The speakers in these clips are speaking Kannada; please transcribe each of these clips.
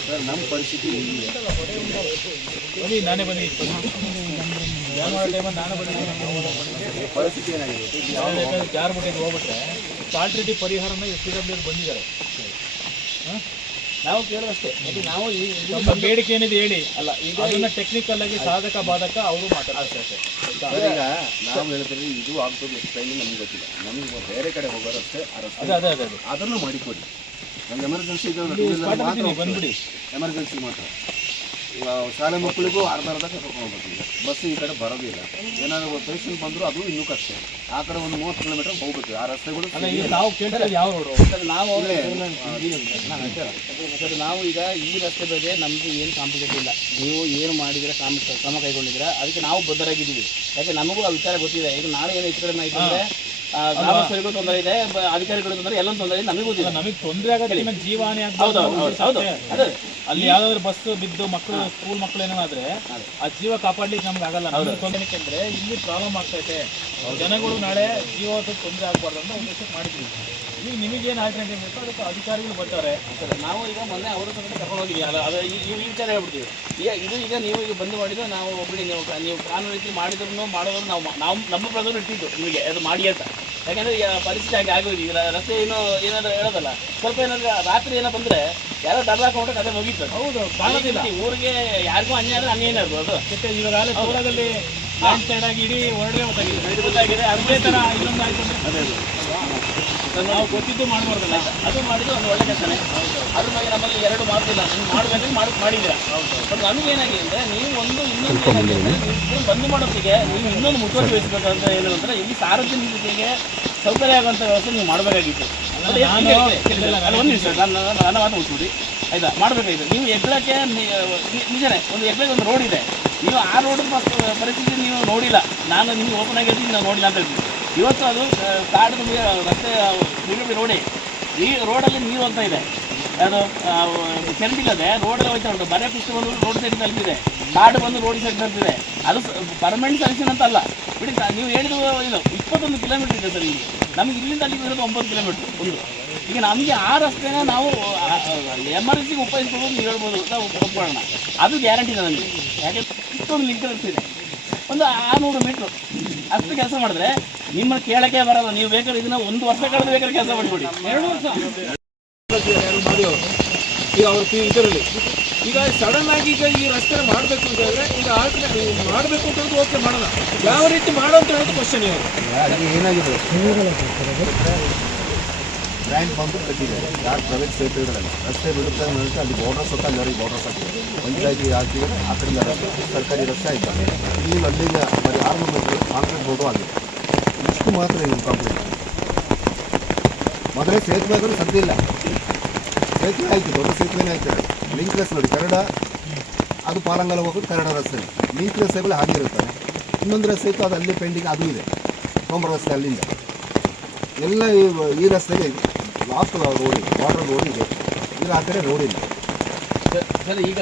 ಸರ್ ನಮ್ಮ ಪರಿಸ್ಥಿತಿ ಹೀಗಿದೆ ಬನ್ನಿ, ನಾನೇ ಬನ್ನಿ ಯಾವ ಮಾಡೋ ಟೈಮಲ್ಲಿ ನಾನೇ ಬನ್ನಿ ಪರಿಸ್ಥಿತಿ ಏನಾಗಿದೆ ಇದು ಯಾವ ಯಾಕಂದ್ರೆ ಜಾರ್ ಬಿಟ್ಟಿದ್ದು ಹೋಗ್ಬಿಟ್ರೆ ಆಲ್ರೆಡಿ ಪರಿಹಾರನ ಎಸ್ ಸಿ ಡಬ್ಲ್ಯೂ ಬಂದಿದ್ದಾರೆ ಹ? ನಾವು ಕೇಳೋದಷ್ಟೇ. ಅದು ನಾವು ಈ ಇದು ನಮ್ಮ ಬೇಡಿಕೆ ಏನಿದೆ ಹೇಳಿ. ಅಲ್ಲ ಈಗ ಅದನ್ನ ಟೆಕ್ನಿಕಲ್ ಆಗಿ ಸಾಧಕ ಬಾಧಕ ಅವರು ಮಾತಾಡ್ತಾರೆ. ಸರ್, ಈಗ ನಾವು ಹೇಳಿದ್ರೆ ಇದು ಆಗ್ತದೆ ಎಷ್ಟು ಟೈಮ್ ನಮ್ಗೆ ಗೊತ್ತಿಲ್ಲ. ನಮ್ಗೆ ಬೇರೆ ಕಡೆ ಹೋಗೋರು ಅಷ್ಟೇ ಆ ರಸ್ತೆ ಅದೇ ಅದೇ ಅದೇ ಅದೇ. ಅದನ್ನು ಮಾಡಿಕೊಡಿ. ನಮ್ಗೆ ಎಮರ್ಜೆನ್ಸಿ ಮಾತ್ರ ಬಂದ್ಬಿಡಿ. ಎಮರ್ಜೆನ್ಸಿ ಮಾತ್ರ. ಈಗ ಶಾಲೆ ಮಕ್ಕಳಿಗೂ ಅರ್ಧ ಅರ್ಧ ಕರ್ಕೊಂಡು ಹೋಗ್ಬೇಕು ಬಸ್ ಈ ಕಡೆ ಬರೋದಿಲ್ಲ ಏನಾದ್ರು ಪೇಷಂಟ್ ಬಂದ್ರು ಅದು ಇನ್ನೂ ಕಷ್ಟ. ಆ ಕಡೆ ಒಂದು ಮೂವತ್ತು ಕಿಲೋಮೀಟರ್ ಹೋಗ್ಬೇಕು. ಆ ರಸ್ತೆಗಳು ನಾವು ಕೇಳ್ತಾರೆ ಯಾವ ರೋಡು ನಾವು ಸರ್ ನಾವು ಈಗ ಈ ರಸ್ತೆ ಬಗ್ಗೆ ನಮ್ದು ಏನು ಕಾಂಪಿಟೇಟ್ ಇಲ್ಲ. ನೀವು ಏನು ಮಾಡಿದ್ರೆ ಕ್ರಮ ಕ್ರಮ ಕೈಗೊಂಡಿದ್ದೀರಾ? ಅದಕ್ಕೆ ನಾವು ಬದ್ಧರಾಗಿದ್ದೀವಿ. ಯಾಕೆ ನಮಗೂ ಆ ವಿಚಾರ ಗೊತ್ತಿದೆ ಈಗ ನಾಳೆ ಏನು ಹೆಚ್ಚು ಕಡಿಮೆ ಆಯ್ತು ಅಂದ್ರೆ ಗ್ರಾಮಸ್ಥರಿಗೂ ತೊಂದರೆ ಇದೆ ಅಧಿಕಾರಿಗಳು ತೊಂದರೆ ಎಲ್ಲ ತೊಂದರೆ ಇದೆ ನಮಗೂ ಗೊತ್ತಿಲ್ಲ ನಮಗೆ ತೊಂದರೆ ಆಗೋದಿಲ್ಲ ಜೀವಾನಿ ಹೌದು ಹೌದು ಹೌದು. ಅದೇ. ಅಲ್ಲಿ ಯಾವ್ದಾದ್ರು ಬಸ್ ಬಿದ್ದು ಮಕ್ಕಳು ಸ್ಕೂಲ್ ಮಕ್ಕಳು ಏನಾದ್ರೆ ಆ ಜೀವ ಕಾಪಾಡ್ಲಿಕ್ಕೆ ನಮ್ಗೆ ಆಗಲ್ಲ. ಅಂದ್ರೆ ಇಲ್ಲಿ ಪ್ರಾಬ್ಲಮ್ ಆಗ್ತೈತೆ ಜನಗಳು ನಾಳೆ ಜೀವದ ತೊಂದರೆ ಆಗ್ಬಾರ್ದು ಅಂತ ಉದ್ದೇಶಕ್ಕೆ ಮಾಡಿದ್ವಿ. ಈಗ ಏನು ಆಲ್ಟರ್ನೇಟಿವ್ ಬೇಕೋ ಅದಕ್ಕೆ ಅಧಿಕಾರಿಗಳು ಬರ್ತಾರೆ. ಸರ್, ನಾವು ಈಗ ಮೊನ್ನೆ ಅವರ ಜೊತೆ ಕರ್ಕೊಂಡು ಹೋಗಿದ್ವಿ. ಅದು ಈ ಈ ವಿಚಾರ ಹೇಳ್ಬಿಡ್ತೀವಿ. ಈಗ ಇದು ಈಗ ನೀವು ಈಗ ಬಂದು ಮಾಡಿದ್ರೆ ನಾವು ಒಬ್ಬರಿಗೆ ನೀವು ನೀವು ಕಾನೂನು ರೀತಿ ಮಾಡಿದ್ರು ಮಾಡೋದು ನಾವು ನಾವು ನಮ್ಮ ಪ್ರಕಾರ ಇಟ್ಟಿದ್ದು ನಿಮಗೆ. ಅದು ಮಾಡಿ ಅಂತ. ಯಾಕಂದ್ರೆ ಈಗ ಪರಿಸ್ಥಿತಿ ಹಾಗೆ ಆಗೋದು ಈಗ ರಸ್ತೆ ಏನೋ ಏನಾದರೂ ಹೇಳೋದಲ್ಲ. ಸ್ವಲ್ಪ ಏನಾದರೂ ರಾತ್ರಿ ಏನೋ ಬಂದ್ರೆ ಯಾರೋ ಹಾಕೊಂಡ್ರೆ ಅದೇ ಮುಗೀತು ಹೌದು ಕಾಣೋದಿಲ್ಲ. ಊರಿಗೆ ಯಾರಿಗೂ ಅನ್ಯಾಯ ಆದ್ರೆ ಅನ್ಯಾಯ ಅದು. ಅದು ಲ್ಯಾಂಡ್ ಸೈಡ್ ಆಗಿ ಇಡೀ ಹೊರಗಡೆ ಗೊತ್ತಾಗಿದೆ. ಗೊತ್ತಾಗಿದೆ. ಅದೇ ತರ ಇನ್ನೊಂದು ಆಯ್ತು ಅಂದ್ರೆ ನಾವು ಗೊತ್ತಿದ್ದು ಮಾಡಬಾರ್ದಲ್ಲ. ಅದು ಮಾಡಿದ್ರೆ ಒಂದು ಒಳ್ಳೆ ಕೆಲಸನೇ. ಅದ್ರ ಬಗ್ಗೆ ನಮ್ಮಲ್ಲಿ ಎರಡು ಮಾತಿಲ್ಲ. ನೀವು ಮಾಡ್ಬೇಕಂದ್ರೆ ಮಾಡಿ ಮಾಡಿದ್ರ ಬಟ್ ನಮಗೆ ಏನಾಗಿದೆ ಅಂದ್ರೆ ನೀವು ಒಂದು ಇನ್ನೊಂದು ಏನಾಗಿದೆ ಅಂದ್ರೆ ಬಂದ್ ಮಾಡೋತ್ತಿಗೆ ನೀವು ಇನ್ನೊಂದು ಮುತುವರ್ಜಿ ವಹಿಸ್ಬೇಕು ಅಂತ ಹೇಳಿದ್ರೆ ಇಲ್ಲಿ ಸಾರ್ವಜನಿಕರಿಗೆ ಸೌಕರ್ಯ ಆಗುವಂಥ ವ್ಯವಸ್ಥೆ ನೀವು ಮಾಡಬೇಕಾಗಿತ್ತು. ಒಂದು ನಿಮಿಷ ನಾನು ನಾನು- ನನ್ನ ಮಾತು ಮುಗಿಸ್ಬಿಡಿ ಆಯ್ತಾ? ಮಾಡಬೇಕಾಗಿತ್ತು. ನೀವು ಎಗ್ಲಕ್ಕೆ ನಿಜನೇ ಒಂದು ಹೆಗ್ಳಕ್ಕೆ ಒಂದು ರೋಡ್ ಇದೆ. ನೀವು ಆ ರೋಡ್ ಪರಿಸ್ಥಿತಿ ನೀವು ನೋಡಿಲ್ಲ. ನಾನು ನಿಮ್ಗೆ ಓಪನ್ ಆಗಿರ್ತೀನಿ ನಾನು ನಾವು ನೋಡಿಲ್ಲ ಅಂತ ಹೇಳ್ತೀನಿ. ಇವತ್ತು ಅದು ಕಾಡಿನ ರಸ್ತೆ ಮುಗಿಬಿ ರೋಡೇ ಈ ರೋಡಲ್ಲಿ ನೀರು ಅಂತ ಇದೆ. ಅದು ಕೆರೆದಿಲ್ಲದೆ ರೋಡಲ್ಲಿ ಹೋಗ್ತಾ ಉಂಟು. ಬರೆ ಪುಷ್ಪ ಬಂದು ರೋಡ್ ಸೈಡ್ ತಲುಪಿದೆ ಕಾಡು ಬಂದು ರೋಡ್ ಸೈಡ್ ತಲುಪಿದೆ ಅದು ಪರ್ಮನೆಂಟ್ ಸಲ್ಯೂಷನ್ ಅಂತ ಅಲ್ಲ. ಬಿಡಿ ನೀವು ಹೇಳಿದ ಇಲ್ಲ ಇಪ್ಪತ್ತೊಂದು ಕಿಲೋಮೀಟರ್ ಇದೆ ಸರ್ ಇಲ್ಲಿ. ನಮ್ಗೆ ಇಲ್ಲಿಂದ ಅಲ್ಲಿಗೆ ಇರೋದು ಒಂಬತ್ತು ಕಿಲೋಮೀಟರ್ ಒಂದು. ಈಗ ನಮಗೆ ಆ ರಸ್ತೆನ ನಾವು ಎಮರ್ಜೆನ್ಸಿಗೆ ಉಪಯೋಗಿಸ್ಬೋದು ನೀವು ಹೇಳ್ಬೋದು. ನಾವು ಒಪ್ಕೊಳ್ಳೋಣ. ಅದು ಗ್ಯಾರಂಟಿ ಇದೆ ನನಗೆ ಯಾಕೆ? ಇಷ್ಟೊಂದು ಲಿಂಕ್ ಇದೆ. ಒಂದು ಆರುನೂರು ಮೀಟ್ರು. ಅಷ್ಟು ಕೆಲಸ ಮಾಡಿದ್ರೆ ನಿಮ್ಮನ್ನ ಕೇಳಕ್ಕೆ ಬರಲ್ಲ. ನೀವು ಬೇಕಾದ್ರೆ ಇದನ್ನ ಒಂದು ವರ್ಷ ಕಳೆದು ಬೇಕಾದ್ರೆ ಕೆಲಸ ಮಾಡಿಬಿಡಿ ಎರಡು ವರ್ಷ. ಈಗ ಅವ್ರ ಇದರಲ್ಲಿ. ಈಗ ಸಡನ್ ಆಗಿ ಈಗ ಈ ರಸ್ತೆ ಮಾಡಬೇಕು ಅಂತ ಹೇಳಿದ್ರೆ ಈಗ ಆಲ್ಟರ್ನೇಟ್ ಮಾಡಬೇಕು ಅಂತ ಹೇಳಿದ್ರೆ ಓಕೆ ಮಾಡೋಣ ಯಾವ ರೀತಿ ಮಾಡೋ ಅಂತ ಹೇಳೋದು ಕ್ವಶನ್ ಇವರು ಏನಾಗಿದೆ? ಗ್ರ್ಯಾಂಡ್ ಬಂದು ಕಟ್ಟಿದ್ದಾರೆ ಯಾರು ಪ್ರೈವೇಟ್ ಸೇತುವೆಗಳಲ್ಲಿ ರಸ್ತೆ ಬಿಡುತ್ತೆ ಅಂತ ಅಲ್ಲಿ ಬಾರ್ಡರ್ಸ್ ಅಂತ ಅಲ್ಲಿ ಬಾರ್ಡರ್ಸ್ ಹಾಕಿದೆ ಪಂಚಾಯತಿ ಹಾಕಿದರೆ ಆ ಕಡೆಯಿಂದ ರಸ್ತೆ ಸರ್ಕಾರಿ ರಸ್ತೆ ಆಯಿತು. ಇಲ್ಲಿ ಅಲ್ಲಿಗೆ ಬರೀ ಆರು ಮೀಟರ್ ಕಾಂಕ್ರೀಟ್ ರೋಡು ಆಗಿದೆ. ಇಷ್ಟು ಮಾತ್ರ ಏನು ಪ್ರಾಬ್ಲಮ್ ಮೊದಲೇ ಸೇತುವೆಗಳು ಸದ್ಯ ಇಲ್ಲ. ಸೇತುವೆ ಆಯಿತು, ದೊಡ್ಡ ಸೇತುವೆನೇ ಆಯ್ತು. ಲಿಂಕ್ಲೆಸ್ ನೋಡಿ, ಕನ್ನಡ, ಅದು ಪಾರಂಗಲ ಹೋಗೋದು ಕನ್ನಡ ರಸ್ತೆ. ರಸ್ತೆಗಳು ಹಾಗೆ ಇರುತ್ತೆ. ಇನ್ನೊಂದು ರಸ್ತೆ ಇತ್ತು, ಅದು ಅಲ್ಲಿ ಪೆಂಡಿಂಗ್ ಅದು ಇದೆ. ಸೋಮರ ರಸ್ತೆ ಅಲ್ಲಿಂದ. ಎಲ್ಲ ಈ ರಸ್ತೆಗೆ ಲಾಸ್ಟ್ ರೋಡ್ ಇದೆ ವಾಟರ್ ರೋಡ್ ಇದೆ. ಇಲ್ಲ ಆ ಕಡೆ ರೋಡ್ ಇಲ್ಲ. ಸರ್, ಈಗ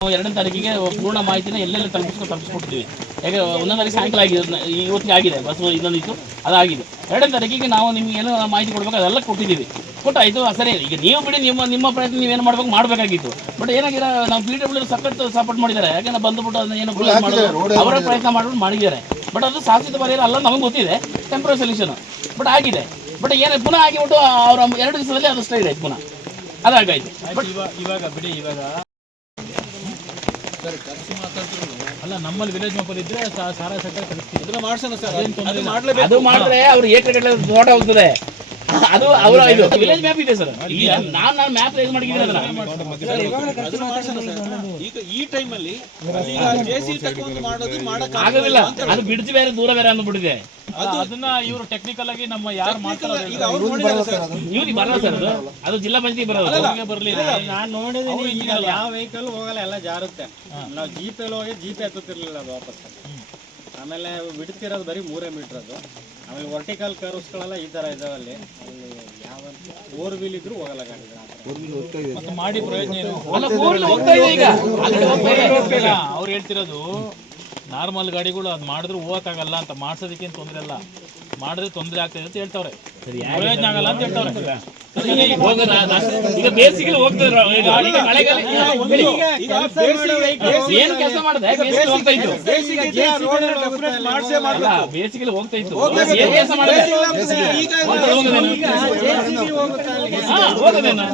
ಎರಡನೇ ತಾರೀಕಿಗೆ ಪೂರ್ಣ ಮಾಹಿತಿನ ಎಲ್ಲೆಲ್ಲಿ ತಲುಪಿಸ್ಕೊಂಡು ತಲುಪಿಸ್ಕೊಡ್ತೀವಿ ಯಾಕೆ ಒಂದನೇ ತಾರೀಕು ಸಾಯಂಕಾಲ ಆಗಿದೆ ಇವತ್ತಿಗೆ ಆಗಿದೆ ಬಸ್ ಇನ್ನೊಂದಿತ್ತು ಅದಾಗಿದೆ. ಎರಡನೇ ತಾರೀಕಿಗೆ ನಾವು ನಿಮ್ಗೆ ಏನು ಮಾಹಿತಿ ಕೊಡ್ಬೇಕು ಅದೆಲ್ಲ ಕೊಟ್ಟಿದ್ದೀವಿ. ಕೊಟ್ಟಾಯ್ತು ಆ, ಸರಿ ಈಗ ನೀವು ಬಿಡಿ ನಿಮ್ಮ ನಿಮ್ಮ ಪ್ರಯತ್ನ ನೀವೇನು ಮಾಡ್ಬೇಕು ಮಾಡಬೇಕಾಗಿತ್ತು. ಬಟ್ ಏನಾಗಿಲ್ಲ ನಾವು ಬಿ ಡಬ್ಲ್ಯೂ ಸಪ್ರೇಟ್ ಸಪೋರ್ಟ್ ಮಾಡಿದ್ದಾರೆ. ಯಾಕೆಂದ್ರೆ ಬಂದುಬಿಟ್ಟು ಅದನ್ನ ಏನು ಮಾಡೋದು ಅವರ ಪ್ರಯತ್ನ ಮಾಡ್ಬಿಟ್ಟು ಮಾಡಿದ್ದಾರೆ. ಬಟ್ ಅದು ಶಾಶ್ವತ ಪರಿಹಾರ ಅಲ್ಲ ನಮಗೆ ಗೊತ್ತಿದೆ. ಟೆಂಪ್ರರಿ ಸೊಲ್ಯೂಷನ್ ಬಟ್ ಆಗಿದೆ. ಬಟ್ ಏನು ಪುನಃ ಆಗಿಬಿಟ್ಟು ಅವರ ಎರಡು ದಿವಸದಲ್ಲಿ ಅದು ಸ್ಟೈಲ್ ಆಯ್ತು ಪುನಃ. ಅದಾಗಾಯ್ತು. ಇವಾಗ ಇವಾಗ ಇವಾಗ ಅಲ್ಲ ನಮ್ಮಲ್ಲಿ ವಿಲೇಜ್ ಇದ್ರೆ ಸಾರಾ ಸಾರ ಸಕ್ಕರೆ ಕಳಿಸ್ತೀವಿ ಅದನ್ನ ಮಾಡ್ಸೋಣ ಸರ್ ಅದು ಮಾಡಿದ್ರೆ ಅವ್ರು ಏಕಗಟ್ಟಲೆ ತೋಟ ಹೋಗ್ತದೆ ಅದು ಅವರ ಇದು ವಿಲೇಜ್ ಮ್ಯಾಪ್ ಇದೆ ಸರ್. ಈಗ ನಾನು ನಾನು ಮ್ಯಾಪ್ ರೈಸ್ ಮಾಡಿದ್ದೀನಿ ಅದನ್ನ. ಈಗ ಈ ಟೈಮಲ್ಲಿ ಮಾಡೋದು ಮಾಡಕ್ ಆಗೋದಿಲ್ಲ ಅದು ಬಿಡ್ತು ಬೇರೆ ದೂರ ಬೇರೆ ಅಂದ್ಬಿಟ್ಟಿದೆ. ಅದನ್ನ ಇವರು ಟೆಕ್ನಿಕಲ್ ಆಗಿ ನಮ್ಮ ಯಾರು ಮಾಡ್ತಾರೆ ಈಗ ಅವ್ರು ನೋಡಿದಾರೆ ಸರ್ ಇವ್ರಿಗೆ ಬರಲ್ಲ ಸರ್ ಅದು. ಅದು ಜಿಲ್ಲಾ ಪಂಚಾಯತಿ ಬರೋದು ಬರಲಿಲ್ಲ ನಾನು ನೋಡಿದೀನಿ ಈಗ ಯಾವ ವೆಹಿಕಲ್ ಹೋಗಲ್ಲ ಎಲ್ಲ ಜಾರುತ್ತೆ. ನಾವು ಜೀಪ್ ಎಲ್ಲ ಹೋಗಿ ಜೀಪ್ ಎತ್ತುತ್ತಿರ್ಲಿಲ್ಲ ಅದು ವಾಪಸ್. ಆಮೇಲೆ ಬಿಡ್ತಿರೋದು ಬರೀ ಮೂರೇ ಮೀಟರ್ ಅದು. ಆಮೇಲೆ ವರ್ಟಿಕಲ್ ಕರ್ವ್ಸ್ಗಳೆಲ್ಲ ಈ ತರ ಇದಾವೆ ಅಲ್ಲಿ. ಅಲ್ಲಿ ಯಾವ ಫೋರ್ ವೀಲ್ ಇದ್ರು ಹೋಗಲ್ಲ ಗಾಡಿಗಳು ಮಾಡಿ ಪ್ರಯೋಜನ ಏನು? ಅಲ್ಲ ಫೋರ್ ಹೋಗ್ತಾ ಇದೆ ಈಗ. ಆಲ್ರೆಡಿ ಹೋಗ್ತಾ ಇಲ್ಲ, ಅವ್ರು ಹೇಳ್ತಿರೋದು ನಾರ್ಮಲ್ ಗಾಡಿಗಳು ಅದು ಮಾಡಿದ್ರು ಹೋಗಕ್ಕಾಗಲ್ಲ ಅಂತ ಮಾಡ್ಸೋದಕ್ಕೇನು ತೊಂದರೆ ಇಲ್ಲ. ಮಾಡಿದ್ರೆ ತೊಂದರೆ ಆಗ್ತದೆ ಅಂತ ಹೇಳ್ತಾವ್ರೆ. ಪ್ರಯೋಜನ ಆಗಲ್ಲ ಅಂತ ಹೇಳ್ತಾವ್ರೆ. ಈಗ ಬೇಸಿಗೆಲಿ ಹೋಗ್ತಿದ್ರು ಈಗ ಈಗ ಮಳೆಗಾಲ ಏನ್ ಕೆಲಸ ಮಾಡಿದೆ? ಹೋಗ್ತಾ ಇತ್ತು. ಬೇಸಿಗೆ ಬೇಸಿಗೆಲಿ ಹೋಗ್ತಾ ಇತ್ತು. ಏನ್ ಕೆಲಸ ಮಾಡಿದೆ? ಹೋಗೋದೇನು?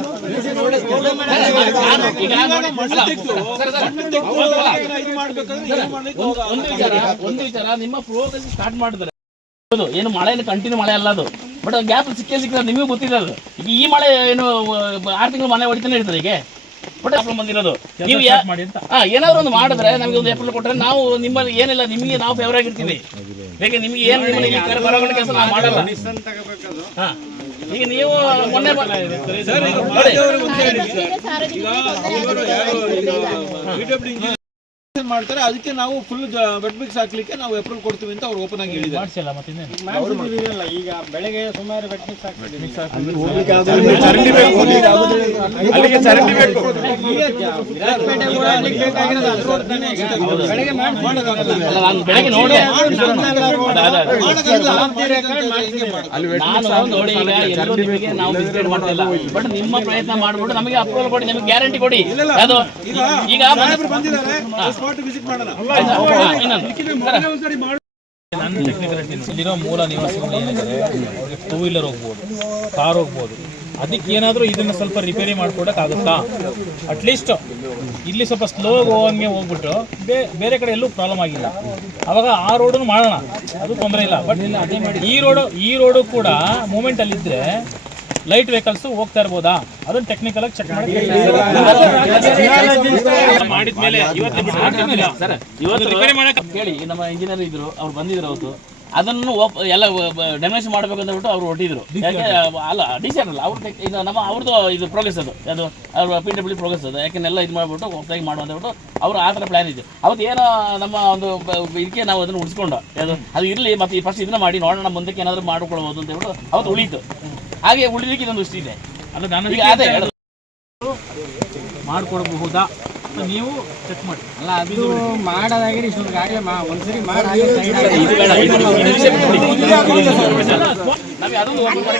ಒಂದು ಒಂದು ವಿಚಾರ ಒಂದು ವಿಚಾರ ನಿಮ್ಮ ಪ್ರೋಗ್ರೆಸ್ ಸ್ಟಾರ್ಟ್ ಮಾಡಿದ್ರೆ ಹೌದು ಏನು ಮಳೆ ಕಂಟಿನ್ಯೂ ಮಳೆ ಅಲ್ಲ ಅದು. ಬಟ್ ಗ್ಯಾಪ್ ಸಿಕ್ಕೇ ಸಿಕ್ಕಿದ್ರೆ ನಿಮಗೆ ಗೊತ್ತಿರಲ್ಲ ಅದು. ಈಗ ಈ ಮಳೆ ಏನು ಆರು ತಿಂಗಳು ಮನೆ ಹೊಡಿತಾನೆ ಇರ್ತದೆ ಈಗ. ಬಟ್ ಪ್ರಾಬ್ಲಮ್ ಬಂದಿರೋದು. ನೀವು ಯಾ- ಮಾಡಿ ಅಂತ. ಹಾ ಏನಾದ್ರು ಒಂದು ಮಾಡಿದ್ರೆ ನಮಗೆ ಒಂದು ಏಪ್ರಿಲ್ ಕೊಟ್ಟರೆ ನಾವು ನಿಮ್ಮಲ್ಲಿ ಏನಿಲ್ಲ ನಿಮಗೆ ನಾವು ಫೇವರ್ ಆಗಿರ್ತೀವಿ. ಬೇಕೆ ನಿಮಗೆ ಏನು ನಿಮ್ಮಲ್ಲಿ ಬರೋಗಂಟ ಕೆಲಸ ನಾವು ಮಾಡಲ್ಲ. ಹಾ. ಈಗ ನೀವು ಮೊನ್ನೆ ಬರ್ತಾ ನೋಡಿ. ಮಾಡ್ತಾರೆ ಅದಕ್ಕೆ ನಾವು ಫುಲ್ ವೆಟ್ ಮಿಕ್ಸ್ ಹಾಕ್ಲಿಕ್ಕೆ ನಾವು ಏಪ್ರಿಲ್ ಕೊಡ್ತೀವಿ ಅಂತ ಅವ್ರು ಓಪನ್ ಆಗಿ ಹೇಳಿದ್ದಾರೆ ಮಾಡಿಸಿಲ್ಲ ಮತ್ತೆ ಇನ್ನೇನು ಈಗ ಬೆಳಗ್ಗೆ ಸುಮಾರು ಬೆಟ್ ಮಿಕ್ಸ್ ನಿಮ್ಮ ಪ್ರಯತ್ನ ಮಾಡ್ಬಿಟ್ಟು ನಮಗೆ ಅಪ್ರೂವಲ್ ಕೊಡಿ ನಿಮ್ಗೆ ಗ್ಯಾರಂಟಿ ಕೊಡಿ ಅದು ಈಗ ಬಂದಿದ್ದಾರೆ ಸ್ಪಾಟ್ ವಿಸಿಟ್ ಮಾಡೋಣ ಇಲ್ಲಿರೋ ಮೂಲ ನಿವಾಸಿಗಳು ಏನಿದ್ದಾರೆ ಅವ್ರಿಗೆ ಟೂ ವೀಲರ್ ಹೋಗ್ಬೋದು ಕಾರ್ ಹೋಗ್ಬೋದು. ಅದಕ್ಕೆ ಏನಾದರೂ ಇದನ್ನ ಸ್ವಲ್ಪ ರಿಪೇರಿ ಮಾಡ್ಕೊಡಕ್ಕಾಗುತ್ತಾ ಅಟ್ಲೀಸ್ಟ್ ಇಲ್ಲಿ ಸ್ವಲ್ಪ ಸ್ಲೋ ಹೋಗಂಗೆ ಹೋಗ್ಬಿಟ್ಟು ಬೇ ಬೇರೆ ಕಡೆ ಎಲ್ಲೂ ಪ್ರಾಬ್ಲಮ್ ಆಗಿಲ್ಲ. ಅವಾಗ ಆ ರೋಡನ್ನು ಮಾಡೋಣ. ಅದು ತೊಂದರೆ ಇಲ್ಲ. ಬಟ್ ಈ ರೋಡು ಈ ರೋಡು ಕೂಡ ಮೂಮೆಂಟಲ್ಲಿದ್ದರೆ ಲೈಟ್ ವೆಹಿಕಲ್ಸ್ ಹೋಗ್ತಾ ಇರ್ಬೋದಾ ಅದನ್ನ ಟೆಕ್ನಿಕಲ್ ಆಗಿ ಚೆಕ್ ಮಾಡಿ ಮಾಡಿದ್ಮೇಲೆ ಇವತ್ತು ಕೇಳಿ ನಮ್ಮ ಇಂಜಿನಿಯರ್ ಇದ್ರು ಅವ್ರು ಬಂದಿದ್ರು ಅವತ್ತು ಅದನ್ನು ಎಲ್ಲ ಡ್ಯಾಮೇಜ್ ಮಾಡಬೇಕು ಅಂತ ಬಿಟ್ಟು ಅವ್ರು ಹೊಟ್ಟಿದ್ರು ಯಾಕೆ ಅಲ್ಲ ಡಿಸೈನ್ ಅಲ್ಲ ಅವ್ರ ಇದು ನಮ್ಮ ಅವ್ರದ್ದು ಇದು ಪ್ರೋಗ್ರೆಸ್ ಅದು ಅದು ಅವ್ರ ಪಿ ಡಬ್ಲ್ಯೂ ಪ್ರೋಗ್ರೆಸ್ ಅದು ಯಾಕೆನೆಲ್ಲ ಇದು ಮಾಡಿಬಿಟ್ಟು ಒಪ್ಪಾಗಿ ಮಾಡುವ ಅಂತ ಬಿಟ್ಟು ಅವ್ರು ಆ ಥರ ಪ್ಲಾನ್ ಇದೆ ಅವತ್ತು ಏನೋ ನಮ್ಮ ಒಂದು ಇದಕ್ಕೆ ನಾವು ಅದನ್ನು ಉಳಿಸ್ಕೊಂಡು ಅದು ಅದು ಇರಲಿ ಮತ್ತೆ ಫಸ್ಟ್ ಇದನ್ನ ಮಾಡಿ ನೋಡೋಣ ಮುಂದಕ್ಕೆ ಏನಾದರೂ ಮಾಡ್ಕೊಳ್ಬೋದು ಅಂತ ಹೇಳ್ಬಿಟ್ಟು ಅವತ್ತು ಉಳೀತು ಹಾಗೆ ಉಳಿಲಿಕ್ಕೆ ಇದೊಂದು ಇಷ್ಟ ಇದೆ. ಅದು ನಾನು ಈಗ ಅದೇ ಹೇಳೋದು. ಮಾಡ್ಕೊಡ್ಬಹುದಾ? ನೀವು ಚೆಕ್ ಮಾಡಿ. ಅಲ್ಲ ಅದು ಮಾಡೋದಾಗಿರಿ ಇಷ್ಟೊಂದು ಆಗಲೇ ಮಾ ಒಂದ್ಸರಿ ಮಾಡಿ ಇದು ಬೇಡ ಇದು ಇದು ವಿಷಯ ಬಿಟ್ಬಿಡಿ. ನಮಗೆ ಅದೊಂದು open ಮಾಡಿ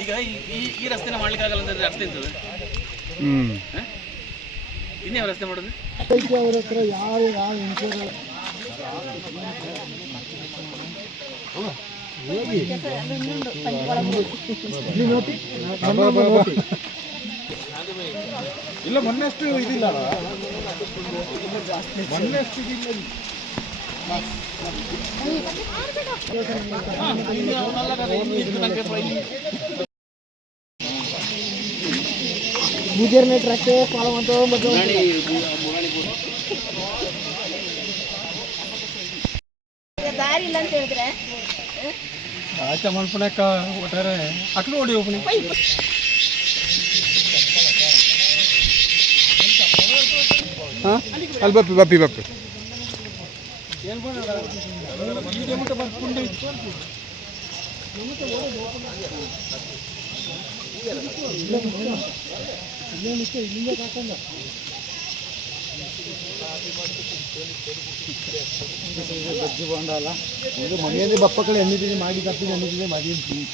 ಈಗ ಈ- ಈಗ ಈ ರಸ್ತೆನ ಮಾಡ್ಲಿಕ್ಕೆ ಆಗಲ್ಲ ಅಂದ್ರೆ ಅರ್ಥ ಎಂತದು ಇನ್ಯಾವ ರಸ್ತೆ ಮಾಡೋದು ಇಲ್ಲ ಮೊನ್ನೆಷ್ಟು ಇದಿಲ್ಲ ಮೊನ್ನೆಷ್ಟು ಇದಿಲ್ಲ ಇಲ್ಲಿ ಅವನ್ನೆಲ್ಲ ಕಡೆ ಇಲ್ಲಿ ಇಷ್ಟು ತನಕ ಟ್ರೈ ಮಾಡಿ. ದಾರಿ ಇಲ್ಲ ಅಂತ ಹೇಳಿದ್ರೆ ಆಚೆ ಮನ್ಪಣಕ್ಕ ಒಟ್ಟಾರೆ ಅಟ್ಲು ಹೊಡಿ ಹೋಗ್ನಿ ಅಲ್ಲಿ ಬಪ್ಪಿ ಬಪ್ಪಿ ಬಪ್ಪಿ ಇದು ಮನೆಯಲ್ಲಿ ಬಪ್ಪ ಕಡೆ ಎಣ್ಣಿದ್ದೀನಿ ಮಾಡಿ ತಪ್ಪಿಗೆ ಎಣ್ಣಿದ್ದೀನಿ ಮಾಡಿ ಡಿಫ್ರೆನ್ಸ್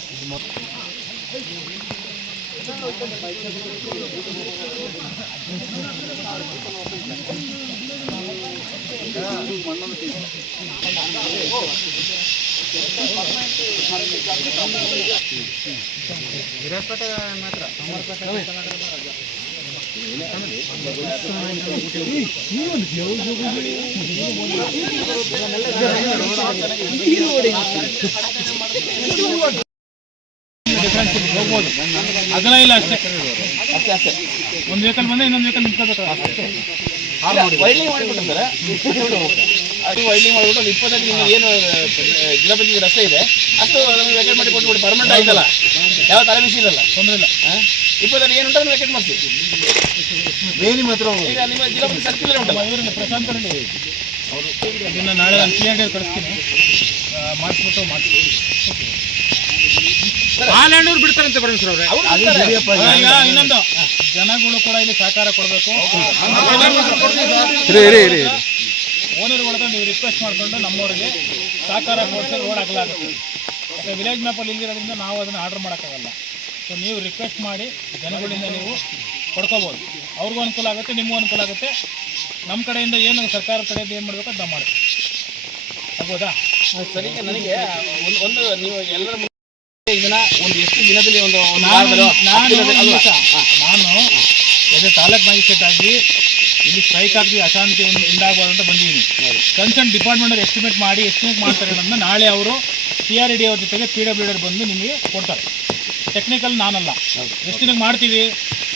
ಇದೆ ಹೋಗ್ಬೋದು ಇಲ್ಲ ಅಷ್ಟೇ ಒಂದು ವೆಹಿಕಲ್ ಬಂದ್ರೆ ಇನ್ನೊಂದು ವೆಹಿಕಲ್ ನಿಂತ್ಕೋಬೇಕು ಮಾಡಿಬಿಟ್ಟು ಸರ್ ಅದು ವೈಲಿಂಗ್ ಏನು ಗಿಡಬಂದಿ ರಸ್ತೆ ಇದೆ ಅಷ್ಟು. ವೆಹಿಕಲ್ ಮಾಡಿ ಕೊಟ್ಬಿಡಿ ಪರ್ಮನೆಂಟ್ ಆಯ್ತಲ್ಲ ಯಾವ ತಲೆ ಬಿಸಿ ಇರಲ್ಲ ತೊಂದರೆ ಇಲ್ಲ ಇಪ್ಪತ್ತೈದು ಏನು ಉಂಟು? ವೆಕೆಟ್ ಮಾಡ್ತೀವಿ ಬೇಲಿ ಮಾತ್ರ ಈಗ ನಿಮ್ಮ ಜಿಲ್ಲಾ ಸರ್ಕಿಲ್ ಉಂಟಲ್ಲ? ಇವರಲ್ಲಿ ಪ್ರಶಾಂತ್ ರೆಡ್ಡಿ ಅವರು ಇದನ್ನ ನಾಳೆ ನಾನು ಸಿ ಕಳಿಸ್ತೀನಿ. ಮಾಡಿಸ್ಬಿಟ್ಟು ಮಾಡ್ತೀವಿ ಹಾಲೆಂಡೂರು ಬಿಡ್ತಾರಂತೆ ಪರಮೇಶ್ವರ ಅವರೇ. ಈಗ ಇನ್ನೊಂದು. ಜನಗಳು ಕೂಡ ಇಲ್ಲಿ ಸಹಕಾರ ಕೊಡಬೇಕು. ಓನರ್ ಇರಿ ಇರಿ ಓನರ್ಗಳನ್ನ ನೀವು ರಿಕ್ವೆಸ್ಟ್ ಮಾಡ್ಕೊಂಡು ನಮ್ಮವ್ರಿಗೆ ಸಹಕಾರ ಕೊಡಿಸಿ ರೋಡ್ ಆಗಲಾಗುತ್ತೆ ಯಾಕೆ ವಿಲೇಜ್ ಮ್ಯಾಪಲ್ಲಿ ಇಲ್ಲಿರೋದ್ರಿಂದ ನಾವು ಅದನ್ನು ಆರ್ಡರ್ ಮಾಡೋಕ್ಕಾಗಲ್ಲ. ಸೊ ನೀವು ರಿಕ್ವೆಸ್ಟ್ ಮಾಡಿ ಜನಗಳಿಂದ ನೀವು ಪಡ್ಕೋಬೋದು. ಅವ್ರಿಗೂ ಅನುಕೂಲ ಆಗುತ್ತೆ ನಿಮಗೂ ಅನುಕೂಲ ಆಗುತ್ತೆ. ನಮ್ಮ ಕಡೆಯಿಂದ ಏನು ಸರ್ಕಾರದ ಕಡೆಯಿಂದ ಏನು ಮಾಡಬೇಕು ಅದು ಮಾಡ್ತೀವಿ. ಆಗ್ಬೋದಾ? ಸರಿ ನನಗೆ ಒಂದು ಒಂದು ನೀವು ಎಲ್ಲರ ಮುಂದೆ ಇದನ್ನ ಒಂದು ಎಷ್ಟು ದಿನದಲ್ಲಿ ಒಂದು ನಾನು ನಾನು ಅದೇ ತಾಲೂಕ್ ಮ್ಯಾಜಿಸ್ಟ್ರೇಟ್ ಆಗಿ ಇಲ್ಲಿ ಸ್ಟ್ರೈಕ್ ಆಗಿ ಅಶಾಂತಿ ಒಂದು ಉಂಟಾಗಬಾರ್ದು ಅಂತ ಬಂದಿದ್ದೀನಿ. ಕನ್ಸರ್ನ್ ಡಿಪಾರ್ಟ್ಮೆಂಟ್ ಅವ್ರು ಎಸ್ಟಿಮೇಟ್ ಮಾಡಿ ಎಸ್ಟಿಮೇಟ್ ಮಾಡ್ತಾರೆ ಅನ್ನೋದನ್ನ ನಾಳೆ ಅವರು ಸಿ ಆರ್ ಡಿ ಅವ್ರ ಜೊತೆಗೆ ಪಿ ಡಬ್ಲ್ಯೂ ಡಿ ಬಂದು ನಿಮಗೆ ಕೊಡ್ತಾರೆ. ಟೆಕ್ನಿಕಲ್ ನಾನಲ್ಲ. ಎಷ್ಟು ದಿನಕ್ಕೆ ಮಾಡ್ತೀವಿ?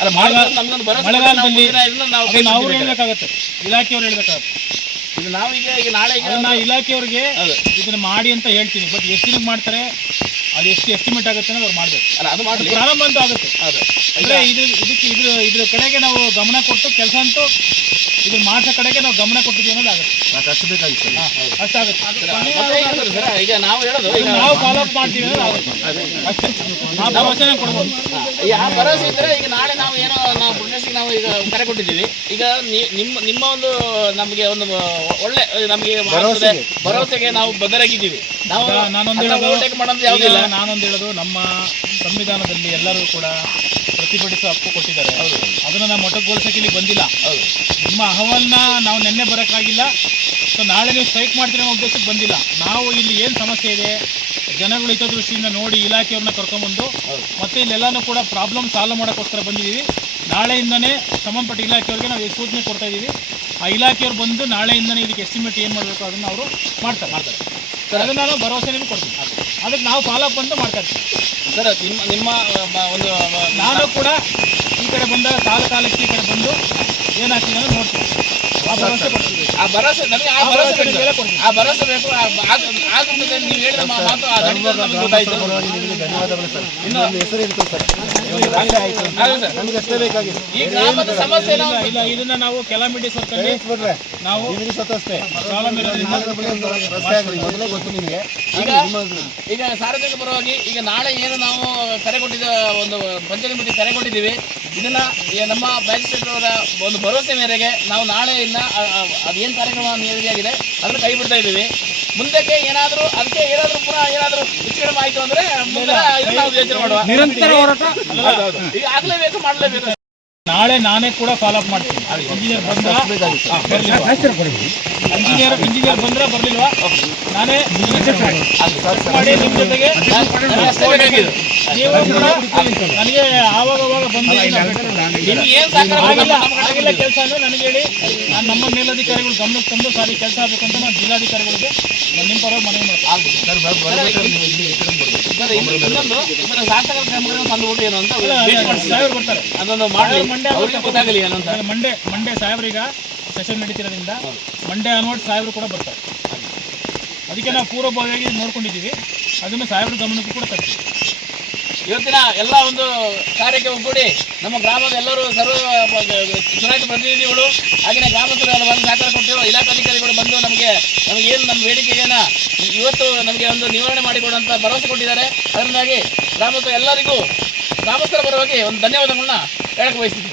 ಅಲ್ಲ ಮಳೆಗಾಲದಲ್ಲಿ ನಾವು. ಹೇಳ್ಬೇಕಾಗತ್ತೆ. ಇಲಾಖೆಯವ್ರು ಹೇಳ್ಬೇಕಾಗತ್ತೆ. ಇದು ನಾವೀಗ ಈಗ ನಾಳೆ ಇಲಾಖೆಯವ್ರಿಗೆ. ಇದನ್ನ ಮಾಡಿ ಅಂತ ಹೇಳ್ತೀನಿ. ಬಟ್ ಎಷ್ಟು ದಿನಕ್ಕೆ ಮಾಡ್ತಾರೆ? ಅದು ಎಷ್ಟು ಎಸ್ಟಿಮೇಟ್ ಆಗುತ್ತೆ ಅನ್ನೋದು ಅವ್ರು ಮಾಡಬೇಕು. ಅಲ್ಲ ಅದು ಮಾಡಿ ಪ್ರಾರಂಭ ಅಂತ ಆಗುತ್ತೆ. ಅದು ಅಂದರೆ ಇದು ಇದಕ್ಕೆ ಇದ್ರ ಇದ್ರ ಕಡೆಗೆ ನಾವು ಗಮನ ಕೊಟ್ಟು ಕೆಲಸ ಅಂತೂ ಇದ್ರ ಮಾಸ ಕಡೆಗೆ ನಾವು ಗಮನ ಕೊಟ್ಟಿದ್ದೀವಿ ಅನ್ನೋದಾಗುತ್ತೆ నాకు ಅಷ್ಟು ಬೇಕಾಗಿತ್ತು ಹಾ, ಅಷ್ಟಾಗುತ್ತೆ ಈಗ ಸರ್. ಈಗ ನಾವು ಹೇಳೋದು ಈಗ ನಾವು ಫಾಲೋ ಅಪ್ ಮಾಡ್ತೀವಿ ಅನ್ನೋದು ಆಗುತ್ತೆ. ಅಷ್ಟೇ. ಆ ಭರವಸೆನೇ ಕೊಡ್ಬೋದು. ಈ ಆ ಭರವಸೆ ಇದ್ರೆ ಈಗ ನಾಳೆ ನಾವು ಏನೋ ನಾವು ಪ್ರೊಟೆಸ್ಟ್ಗೆ ನಾವು ಈಗ ಕರೆ ಕೊಟ್ಟಿದ್ದೀವಿ. ಈಗ ನಿ- ನಿಮ್ಮ ನಿಮ್ಮ ಒಂದು ನಮಗೆ ಒಂದು ಒಳ್ಳೆ ನಮಗೆ ಭರವಸೆಗೆ. ನಾವು ಬದಲಾಗಿದ್ದೀವಿ ನಾವು ನಾನೊಂದು ಹೇಳೋದು ಓವರ್ಟೇಕ್ ಮಾಡೋದು ಯಾವುದಿಲ್ಲ. ಈಗ ನಾನೊಂದು ಹೇಳೋದು ನಮ್ಮ ಸಂವಿಧಾನದಲ್ಲಿ ಎಲ್ಲರೂ ಕೂಡ ಪ್ರತಿಭಟಿಸುವ ಹಕ್ಕು ಕೊಟ್ಟಿದ್ದಾರೆ. ಅದನ್ನು ನಾವು ಮೊಟಕ್ಗೊಳಿಸೋಕೆ ಇಲ್ಲಿ ಬಂದಿಲ್ಲ. ನಿಮ್ಮ ಅಹವಾಲನ್ನ ನಾವು ನೆನ್ನೆ ಬರೋಕ್ಕಾಗಿಲ್ಲ. ಸೊ ನಾಳೆ ನೀವು ಸ್ಟ್ರೈಕ್ ಮಾಡ್ತೀರೋ ಅನ್ನೋ ಉದ್ದೇಶಕ್ಕೆ ಬಂದಿಲ್ಲ. ನಾವು ಇಲ್ಲಿ ಏನು ಸಮಸ್ಯೆ ಇದೆ? ಜನಗಳು ಹಿತದೃಷ್ಟಿಯಿಂದ ನೋಡಿ ಇಲಾಖೆಯವ್ರನ್ನ ಕರ್ಕೊಂಡ್ಬಂದು ಮತ್ತೆ ಇಲ್ಲೆಲ್ಲಾನು ಕೂಡ ಪ್ರಾಬ್ಲಮ್ ಸಾಲ್ವ್ ಮಾಡೋಕ್ಕೋಸ್ಕರ ಬಂದಿದ್ದೀವಿ. ನಾಳೆಯಿಂದನೇ ಸಂಬಂಧಪಟ್ಟ ಇಲಾಖೆಯವ್ರಿಗೆ ನಾವು ಈ ಸೂಚನೆ ಕೊಡ್ತಾ ಇದ್ದೀವಿ. ಆ ಇಲಾಖೆಯವ್ರು ಬಂದು ನಾಳೆಯಿಂದನೇ ಇದಕ್ಕೆ ಎಸ್ಟಿಮೇಟ್ ಏನು ಮಾಡಬೇಕು ಅದನ್ನು ಅವರು ಮಾಡ್ತಾರೆ. ಮಾಡ್ತಾರೆ. ಅದನ್ನು ನಾನು ಭರವಸೆ ನಿಮಗೆ ಕೊಡ್ತೀನಿ ಅದಕ್ಕೆ ನಾವು ಫಾಲೋ ಅಪ್ ಅಂತ ಮಾಡ್ತಾ ಇರ್ತೀವಿ. ಸರ್ ನಿಮ್ಮ ನಿಮ್ಮ ಒಂದು ನಾನು ಕೂಡ ಈ ಕಡೆ ಬಂದ ಕಾಲ ಕಾಲಕ್ಕೆ ಈ ಕಡೆ ಬಂದು ಏನಾಗ್ತೀನಿ ಅಂತ ನೋಡ್ತೀನಿ. ಆ ಭರವಸೆ ಕೊಡ್ತೀವಿ ಆ ಭರವಸೆ ನನಗೆ ಆ ಭರವಸೆ ಕೊಡ್ತೀವಿ ಆ ಭರವಸೆ ಬೇಕು. ಆ- ಆಗ- ನೀವು ಹೇಳಿದ ಮಾತು ಆ ಧನ್ಯವಾದಗಳು ಸರ್. ಇನ್ನು ಇನ್ನೊಂದು ಹೆಸರು ಇರ್ತದೆ ಸರ್. ಒಂದು ದಾಖಲೆ ಸರ್. ನಮಗೆ ಬೇಕಾಗಿದೆ ಈ ಗ್ರಾಮದ ಸಮಸ್ಯೆ ನಾವು ಇಲ್ಲ ಇದನ್ನ ನಾವು ಕೆಲಾಮಿಟಿ ಸರ್ಕಲ್ಲಿ ಬಿಡ್ರೆ ನಾವು ನಿಮಗೆ ಸತ್ತಷ್ಟೇ. ಪ್ರಾಬ್ಲಮ್ ಇರೋದ್ರಿಂದ ರಸ್ತೆ ಆಗಲಿ ಮೊದಲೇ ಗೊತ್ತು ನಿಮಗೆ. ಈಗ ಈಗ ಸಾರ್ವಜನಿಕ ಪರವಾಗಿ ಈಗ ನಾಳೆ ಏನು ನಾವು ಕರೆ ಕೊಟ್ಟಿದ್ದ ಒಂದು ಪಂಚಾಯತ್ ಮೀಟಿಂಗ್ ಕರೆ ಕೊಟ್ಟಿದ್ದೀವಿ. ಇದನ್ನ ಈ ನಮ್ಮ ಮ್ಯಾಜಿಸ್ಟ್ರೇಟ್ ಅವರ ಒಂದು ಭರವಸೆ ಮೇರೆಗೆ ನಾವು ನಾಳೆಯಿಂದ ಅ- ಅ- ಅದೇನು ಕಾರ್ಯಕ್ರಮ ನಿಗದಿಯಾಗಿದೆ ಅದನ್ನು ಕೈ ಬಿಡ್ತಾ ಇದ್ದೀವಿ. ಮುಂದಕ್ಕೆ ಏನಾದರೂ ಅದಕ್ಕೆ ಏನಾದರೂ ಪುನಃ ಏನಾದರೂ ಹೆಚ್ಚು ಕಡಿಮೆ ಆಯಿತು ಅಂದರೆ ಮುಂದೆ ನಾವು ಯೋಚನೆ ಮಾಡುವ. ನಿರಂತರ ಹೋರಾಟ. ಈಗ ಆಗಲೇಬೇಕು ಮಾಡಲೇಬೇಕು. ನಾಳೆ ನಾನೇ ಕೂಡ ಫಾಲೋ ಅಪ್ ಮಾಡ್ತೀನಿ. ಇಂಜಿನಿಯರ್ ಬಂದ್ರ ಇಂಜಿನಿಯರ್ ಇಂಜಿನಿಯರ್ ಬಂದ್ರ ಬರ್ಲಿಲ್ವಾ? ನಾನೇ ಮಾಡಿ ನಿಮ್ ಜೊತೆಗೆ. ನೀವು ಕೂಡ ನನಗೆ ಆವಾಗ ಅವಾಗ ಬಂದು ನಿಮ್ಗೆ ಏನ್ ಸಹಕಾರ ಆಗಿಲ್ಲ ಆಗಿಲ್ಲ ಕೆಲಸ ಅಂದ್ರೆ ನನಗೆ ಹೇಳಿ. ನಾನು ನಮ್ಮ ಮೇಲಧಿಕಾರಿಗಳು ಗಮನಕ್ಕೆ ತಂದು ಸಾರಿ ಕೆಲಸ ಆಗಬೇಕು ಅಂತ ನಾನು ಜಿಲ್ಲಾಧಿಕಾರಿಗಳಿಗೆ ನಿಮ್ಮ ಪರವಾಗಿ ಮನವಿ ಮಾಡ್ತೀನಿ. ಇನ್ನೊಂದು ಇದರ ಸಾರ್ಥಕ ಕ್ರಮಗಳನ್ನು ತಂದುಬಿಟ್ಟು ಏನು ಅಂತ ಅದೊಂದು ಮಾಡಿ. ಮಂಡ್ಯ ಅವ್ರಿಗೆ ಗೊತ್ತಾಗಲಿ ಏನು ಅಂತ. ಈಗ ಮಂಡೇ ಮಂಡೇ ಸಾಹೇಬ್ರೀಗ ಸೆಷನ್ ನಡೀತಿರೋದ್ರಿಂದ ಮಂಡೇ ಅನ್ವರ್ಡ್ ಸಾಹೇಬ್ರು ಕೂಡ ಬರ್ತಾರೆ. ಅದಕ್ಕೆ ನಾವು ಪೂರ್ವಭಾವಿಯಾಗಿ ನೋಡ್ಕೊಂಡಿದ್ದೀವಿ. ಅದನ್ನು ಸಾಹೇಬ್ರ ಗಮನಕ್ಕೂ ಕೂಡ ತರ್ತೀವಿ. ಇವತ್ತಿನ ಎಲ್ಲ ಒಂದು ಕಾರ್ಯಕ್ಕೆ ಒಗ್ಗೂಡಿ ನಮ್ಮ ಗ್ರಾಮದ ಎಲ್ಲರೂ ಸರ್ವ ಚುನಾಯಿತ ಪ್ರತಿನಿಧಿಗಳು ಹಾಗೆಯೇ ಗ್ರಾಮಸ್ಥರು ಬಂದು ಸಹಕಾರ ಕೊಟ್ಟಿರೋ ಇಲಾಖಾಧಿಕಾರಿಗಳು ಬಂದು ನಮಗೆ ನಮಗೇನು ನಮ್ಮ ಬೇಡಿಕೆಗೇನ ಇವತ್ತು ನಮಗೆ ಒಂದು ನಿವಾರಣೆ ಮಾಡಿಕೊಡುವಂತ ಭರವಸೆ ಕೊಟ್ಟಿದ್ದಾರೆ. ಅದರಿಂದಾಗಿ ಗ್ರಾಮಸ್ಥರು ಎಲ್ಲರಿಗೂ, ಗ್ರಾಮಸ್ಥರ ಪರವಾಗಿ ಒಂದು ಧನ್ಯವಾದಗಳನ್ನ ಹೇಳಕ್ಕೆ ಬಯಸ್ತಿದ್ವಿ